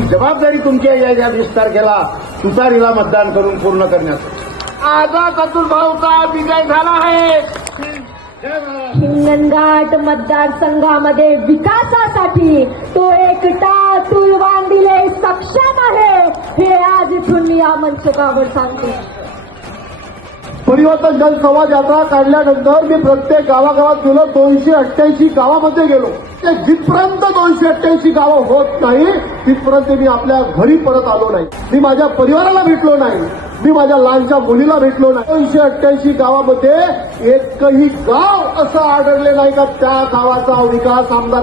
जबाबदारी तुमची आहे या या वीस तारखेला तुतारीला मतदान करून पूर्ण करण्यात. आजा चतुर्भाऊचा विजय झाला आहे. हिंगणघाट मतदारसंघामध्ये विकासासाठी तो एकटा तूल बांधिले सक्षम आहे. हे आज इथून मी या मनसुकावर सांगते. परिवर्तन जनसंवाद यात्रा काढल्यानंतर मी प्रत्येक गावागावात गेलो दोनशे अठ्ठ्याऐंशी गावामध्ये गेलो. ते जिथपर्यंत दोनशे अठ्ठ्याऐंशी गावं होत नाही तिथपर्यंत मी आपल्या घरी परत आलो नाही. मी माझ्या परिवाराला भेटलो नाही. मी माझ्या लहानच्या मुलीला भेटलो नाही. दोनशे अठ्ठ्याऐंशी गावामध्ये एकही गाव असं आढळले नाही का? त्या गावाचा विकास आमदार